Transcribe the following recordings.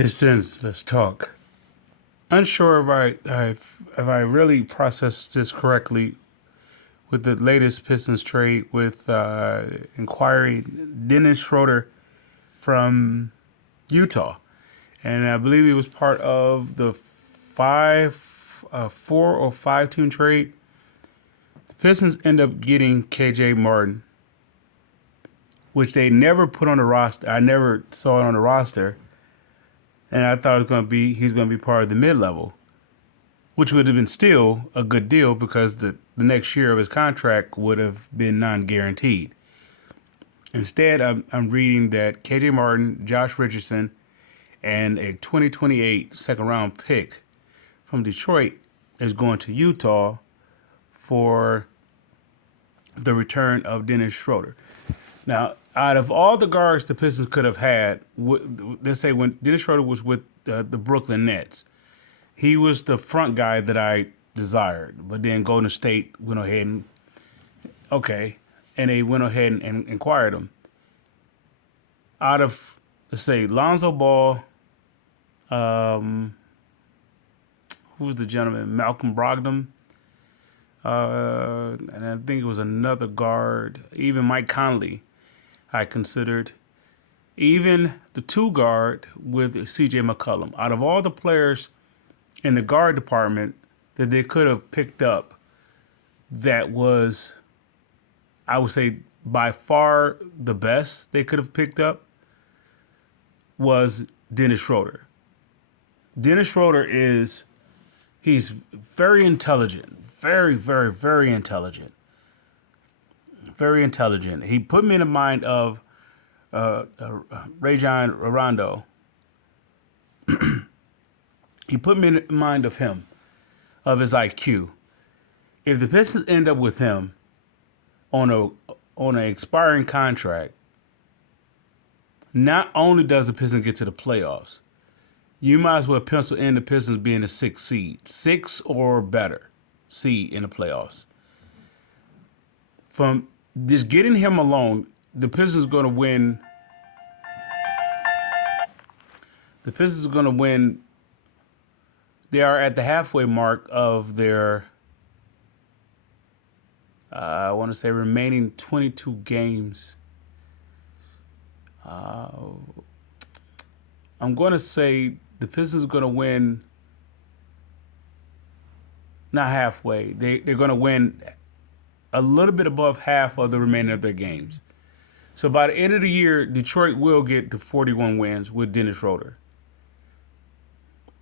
Pistons, let's talk. Unsure if I really processed this correctly with the latest Pistons trade with inquiring Dennis Schroeder from Utah, and I believe he was part of the 4 or 5 team trade. The Pistons end up getting KJ Martin, which they never put on the roster. I never saw it on the roster, and I thought it was going to be he's going to be part of the mid level, which would have been still a good deal because the next year of his contract would have been non-guaranteed. Instead, I'm reading that KJ Martin, Josh Richardson, and a 2028 second round pick from Detroit is going to Utah for the return of Dennis Schroeder. Now, out of all the guards the Pistons could have had, let's say when Dennis Schroeder was with the Brooklyn Nets, he was the front guy that I desired. But then Golden State went ahead and, okay, and they went ahead and acquired him. Out of, let's say, Lonzo Ball, who was the gentleman? Malcolm Brogdon. And I think it was another guard. Even Mike Conley, I considered. Even the two guard with CJ McCollum. Out of all the players in the guard department that they could have picked up, that was, I would say, by far the best they could have picked up was Dennis Schroeder. Dennis Schroeder he's very intelligent. Very, very, very intelligent. Very intelligent. He put me in the mind of Rajon Rondo. He put me in the mind of him, of his IQ. If the Pistons end up with him on an expiring contract, not only does the Pistons get to the playoffs, you might as well pencil in the Pistons being a 6 seed, 6 or better seed in the playoffs. From just getting him alone, the Pistons are going to win. The Pistons are going to win. They are at the halfway mark of their, I want to say, remaining 22 games. I'm going to say the Pistons are going to win, not halfway. They're going to win a little bit above half of the remaining of their games. So by the end of the year, Detroit will get to 41 wins with Dennis Schroeder.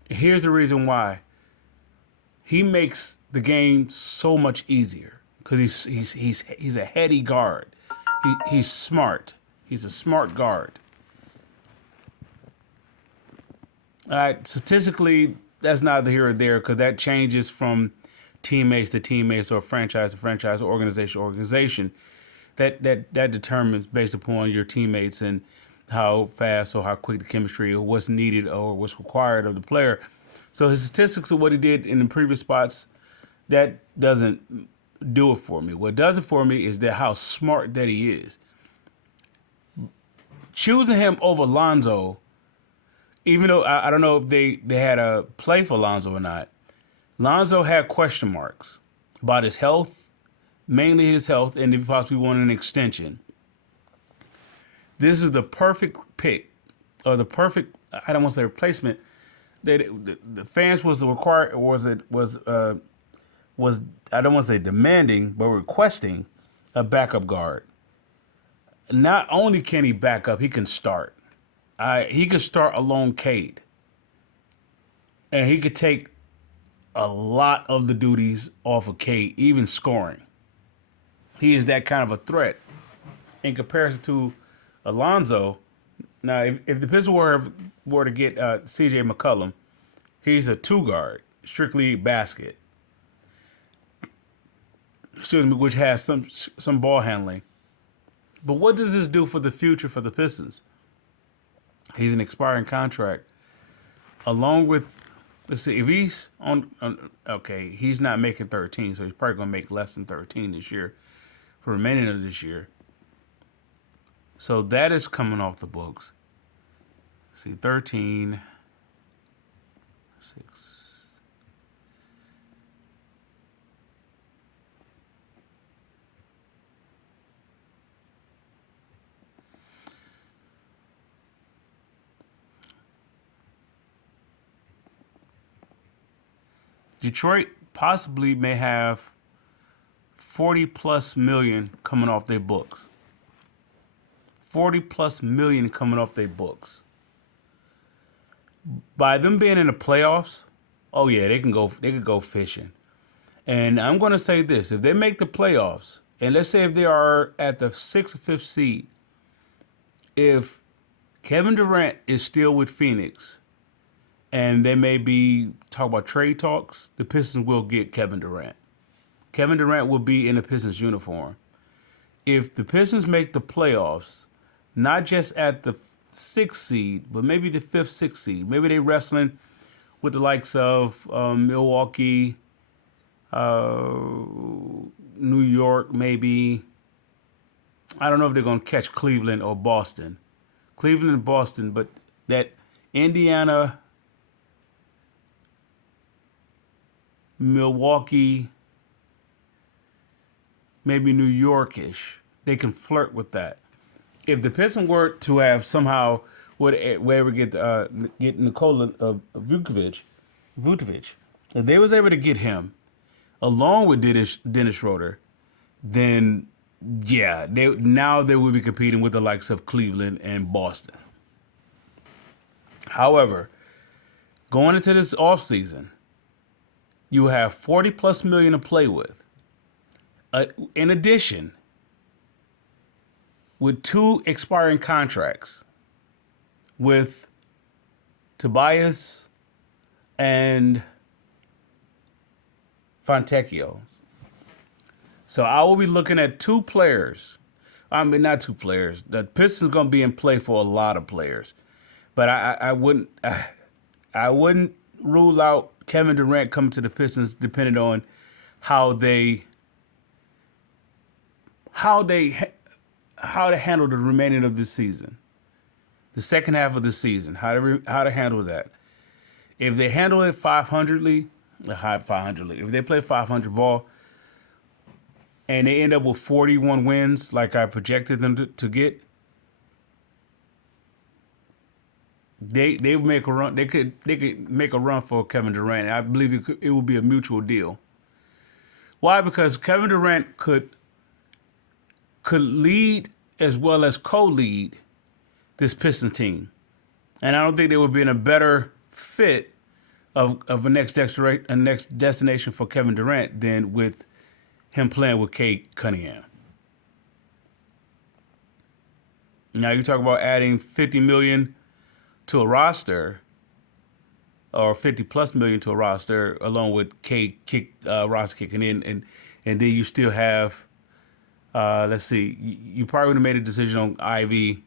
Here's the reason why. He makes the game so much easier because he's a heady guard. He's smart. He's a smart guard. All right, statistically, that's neither here or there because that changes from teammates to teammates or franchise to franchise or organization to organization. That determines based upon your teammates and how fast or how quick the chemistry or what's needed or what's required of the player. So his statistics of what he did in the previous spots, that doesn't do it for me. What does it for me is that how smart that he is. Choosing him over Lonzo, even though I don't know if they had a play for Lonzo or not, Lonzo had question marks about his health, mainly his health, and if he possibly wanted an extension. This is the perfect pick, or the perfect, I don't want to say replacement, that the fans was required, was I don't want to say demanding, but requesting a backup guard. Not only can he back up, he can start. He could start along Cade. And he could take a lot of the duties off of Cade, even scoring. He is that kind of a threat in comparison to Alonzo. Now, if the Pistons were to get C.J. McCollum, he's a 2 guard, strictly basket. Excuse me, which has some ball handling. But what does this do for the future for the Pistons? He's an expiring contract. Along with, let's see, if he's okay, he's not making 13, so he's probably going to make less than 13 this year for the remaining of this year. So that is coming off the books. Let's see, 13. 6. Detroit possibly may have 40 plus million coming off their books. 40 plus million coming off their books. By them being in the playoffs, oh yeah, they could go fishing. And I'm gonna say this, if they make the playoffs, and let's say if they are at the 6th or 5th seed, if Kevin Durant is still with Phoenix and they may be talking about trade talks, the Pistons will get Kevin Durant. Kevin Durant will be in the Pistons uniform. If the Pistons make the playoffs, not just at the 6th seed, but maybe the 5th, 6th seed, maybe they're wrestling with the likes of Milwaukee, New York, maybe. I don't know if they're going to catch Cleveland or Boston. Cleveland and Boston, but that Indiana, Milwaukee, maybe New Yorkish, they can flirt with that. If the Pistons were to have somehow wherever get Nikola Vucevic, if they was able to get him along with Dennis Schroeder, then yeah, they will be competing with the likes of Cleveland and Boston. However, going into this offseason, you have 40 plus million to play with. In addition, with 2 expiring contracts with Tobias and Fontecchio. So I will be looking at 2 players. I mean, not 2 players. The Pistons are going to be in play for a lot of players. But I wouldn't rule out Kevin Durant coming to the Pistons depending on how they handle the remaining of this season, the second half of the season, how to handle that. If they handle it 500ly, if they play 500 ball, and they end up with 41 wins, like I projected them to get, they make a run. They could make a run for Kevin Durant. I believe it will be a mutual deal. Why? Because Kevin Durant could lead as well as co-lead this Piston team. And I don't think they would be in a better fit of a next destination for Kevin Durant than with him playing with Cade Cunningham. Now you talk about adding 50 million to a roster, or 50 plus million to a roster, along with Cade roster kicking in, and then you still have. Let's see. You probably would have made a decision on Ivy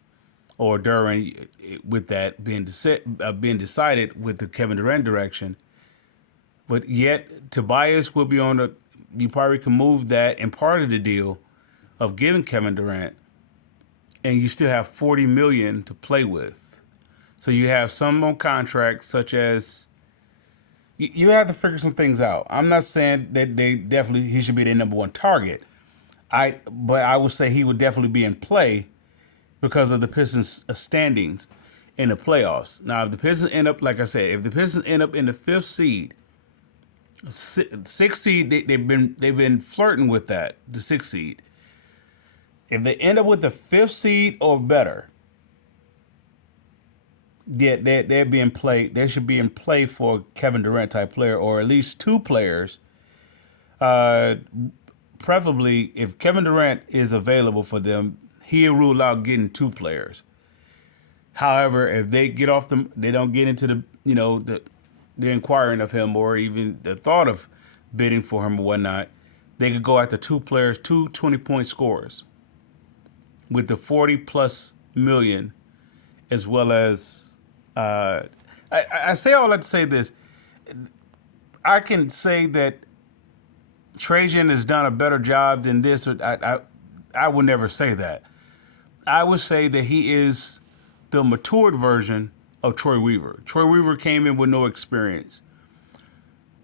or Duran with that being decided with the Kevin Durant direction. But yet Tobias will be on the. You probably can move that in part of the deal of giving Kevin Durant, and you still have 40 million to play with. So you have some on contracts, such as. You have to figure some things out. I'm not saying that he should be their number 1 target. But I would say he would definitely be in play because of the Pistons' standings in the playoffs. Now, if the Pistons end up, like I said, if the Pistons end up in the 5th seed, 6th seed, they've been flirting with that, the 6th seed. If they end up with the 5th seed or better, yeah, they'd be in play. They should be in play for Kevin Durant type player, or at least 2 players. Preferably, if Kevin Durant is available for them, he'll rule out getting 2 players. However, if they they don't get into the inquiring of him, or even the thought of bidding for him or whatnot, they could go after 2 players, 2 20-point scorers, with the 40 plus million, as well as. I say all that to say this. I can say that Trajan has done a better job than this. I would never say that. I would say that he is the matured version of Troy Weaver. Troy Weaver came in with no experience.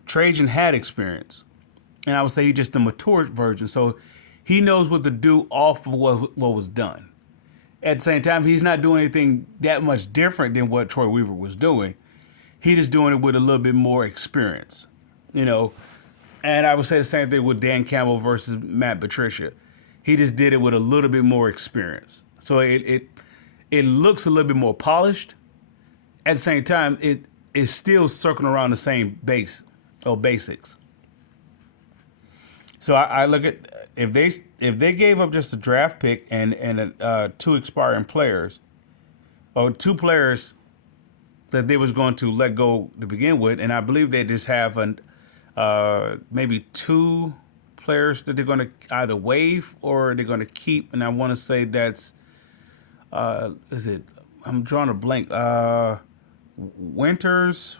Trajan had experience, and I would say he's just the mature version. So he knows what to do off of what was done. At the same time, he's not doing anything that much different than what Troy Weaver was doing. He's just doing it with a little bit more experience, you know. And I would say the same thing with Dan Campbell versus Matt Patricia. He just did it with a little bit more experience. So it looks a little bit more polished. At the same time, it is still circling around the same base or basics. So I look at if they gave up just a draft pick and two expiring players, or two players that they was going to let go to begin with, and I believe they just have maybe two players that they're going to either waive or they're going to keep, and I want to say that's is it? I'm drawing a blank. Winters,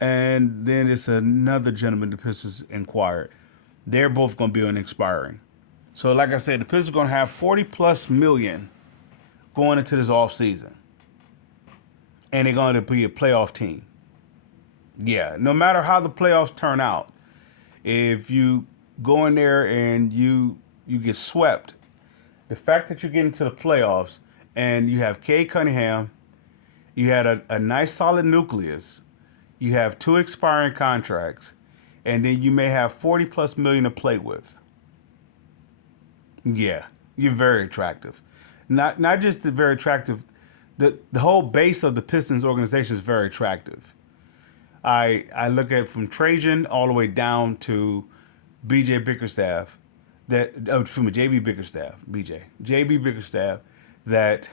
and then it's another gentleman the Pistons inquired. They're both going to be on expiring. So, like I said, the Pistons are going to have $40+ million going into this offseason. And they're going to be a playoff team. Yeah, no matter how the playoffs turn out, if you go in there and you get swept, the fact that you get into the playoffs and you have Cade Cunningham, you had a nice solid nucleus, you have two expiring contracts, and then you may have $40+ million to play with. Yeah, you're very attractive. Not just the very attractive, the whole base of the Pistons organization is very attractive. I look at from Trajan all the way down to B.J. Bickerstaff, from J.B. Bickerstaff, J.B. Bickerstaff, that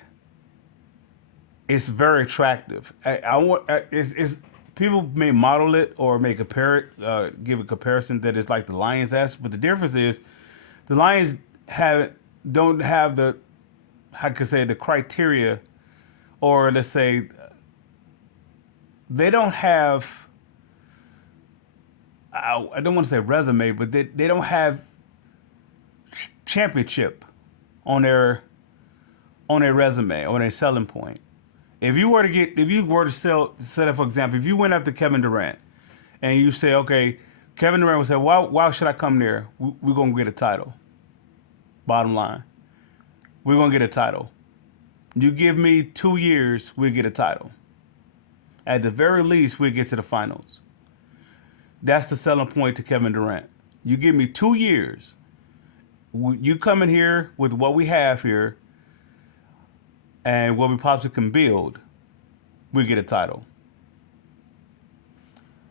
it's very attractive. It's people may model it or may compare it, give a comparison that is like the Lions esque, but the difference is the Lions don't have the, how could I say, the criteria, or let's say they don't have, I don't want to say resume, but they don't have championship on their resume, on their selling point. If you were to set up, for example, if you went after Kevin Durant and you say, okay, Kevin Durant would say, why should I come there? We're going to get a title. Bottom line. We're going to get a title. You give me 2 years, we'll get a title. At the very least, we'll get to the finals. That's the selling point to Kevin Durant. You give me 2 years. You come in here with what we have here and what we possibly can build, we get a title.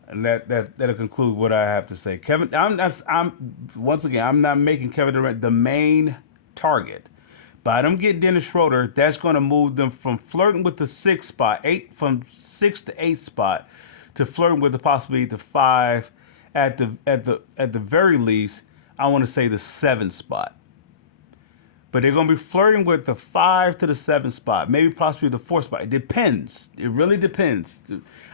And that'll conclude what I have to say. Kevin, I'm not making Kevin Durant the main target. By them getting Dennis Schroeder, that's going to move them from flirting with the 6th spot, from 6th to 8th spot, to flirting with the possibility to 5, at the very least, I want to say the 7th spot. But they're going to be flirting with the 5 to the 7th spot, maybe possibly the 4th spot. It depends. It really depends.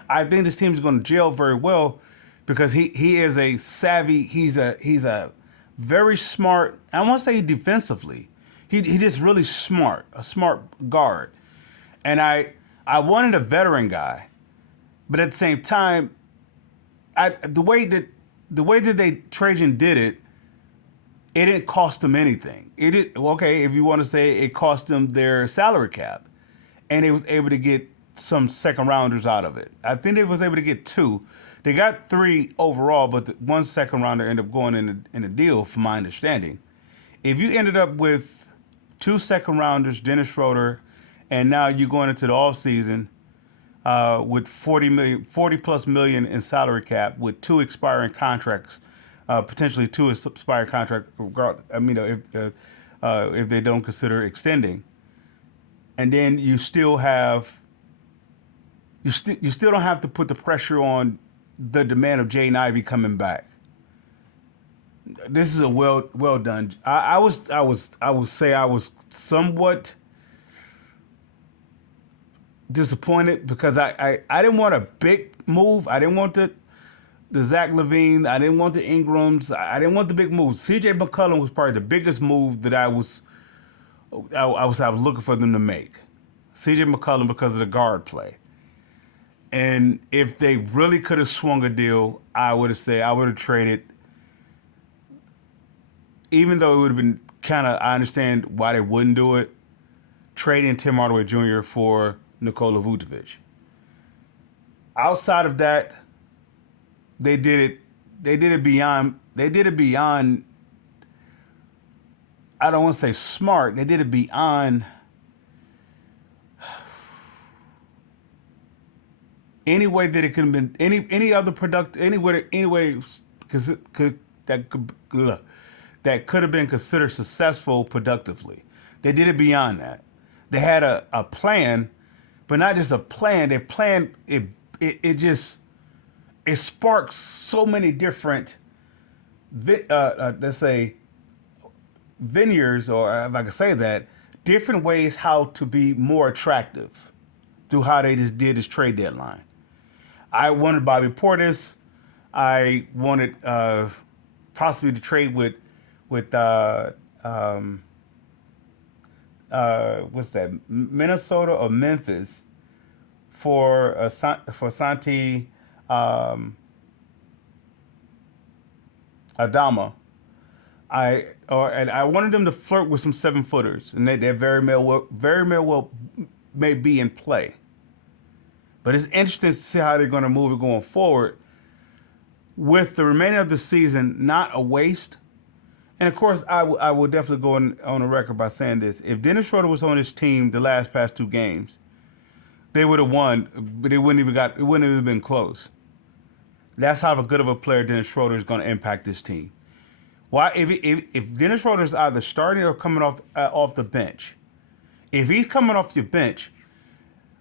I think this team is going to gel very well because he is a savvy. He's a very smart. I won't say defensively. He just really smart, a smart guard. And I wanted a veteran guy, but at the same time, the way that Trajan did it, it didn't cost them anything. Okay, if you want to say it cost them their salary cap, and they was able to get some second rounders out of it. I think they was able to get 2. They got 3 overall, but one second rounder ended up going in the deal, from my understanding. If you ended up with 2 second rounders, Dennis Schroeder, and now you're going into the offseason with $40+ million in salary cap, with 2 expiring contracts, potentially 2 expiring contracts. I mean, if they don't consider extending, and then you still have, you still don't have to put the pressure on the demand of Jaden Ivey coming back. This is a well done. I would say I was somewhat disappointed because I didn't want a big move. I didn't want the Zach LaVine. I didn't want the Ingrams. I didn't want the big moves. C.J. McCollum was probably the biggest move that I was looking for them to make. C.J. McCollum, because of the guard play. And if they really could have swung a deal, I would have said I would have traded, even though it would have been kind of, I understand why they wouldn't do it, trading Tim Hardaway Jr. for Nikola Vucevic. Outside of that, they did it. They did it beyond. They did it beyond. I don't want to say smart. They did it beyond any way that it could have been. Any other product. Any way because it could that could ugh, that could have been considered successful productively. They did it beyond that. They had a plan, but not just a plan. They planned it. It just it sparks so many different, let's say, vineyards, or if I could say that, different ways how to be more attractive through how they just did this trade deadline. I wanted Bobby Portis. I wanted possibly to trade with what's that, Minnesota or Memphis for for Santi Adama. And I wanted them to flirt with some 7-footers, and they very well may be in play. But it's interesting to see how they're going to move it going forward. With the remainder of the season not a waste, and of course I will definitely go on the record by saying this: if Dennis Schroeder was on his team the past 2 games, they would have won, but it wouldn't have even been close. That's how good of a player Dennis Schroeder is going to impact this team. Why, if Dennis Schroeder is either starting or coming off the bench, if he's coming off your bench,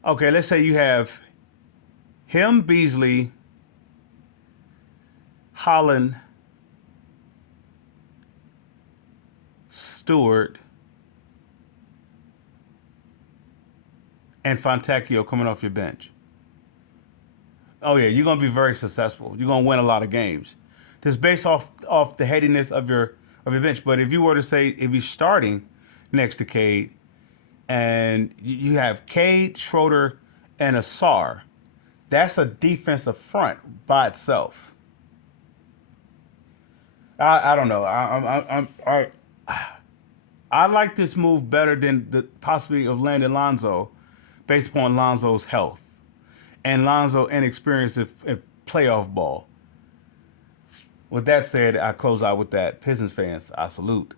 okay, let's say you have him, Beasley, Holland, Stewart, and Fontecchio coming off your bench. Oh yeah, you're gonna be very successful. You're gonna win a lot of games. Just based off the headiness of your bench. But if you were to say if he's starting next to Cade, and you have Cade, Schroeder, and Asar, that's a defensive front by itself. I don't know. I like this move better than the possibility of landing Lonzo, based upon Lonzo's health and Lonzo inexperience in playoff ball. With that said, I close out with that. Pistons fans, I salute.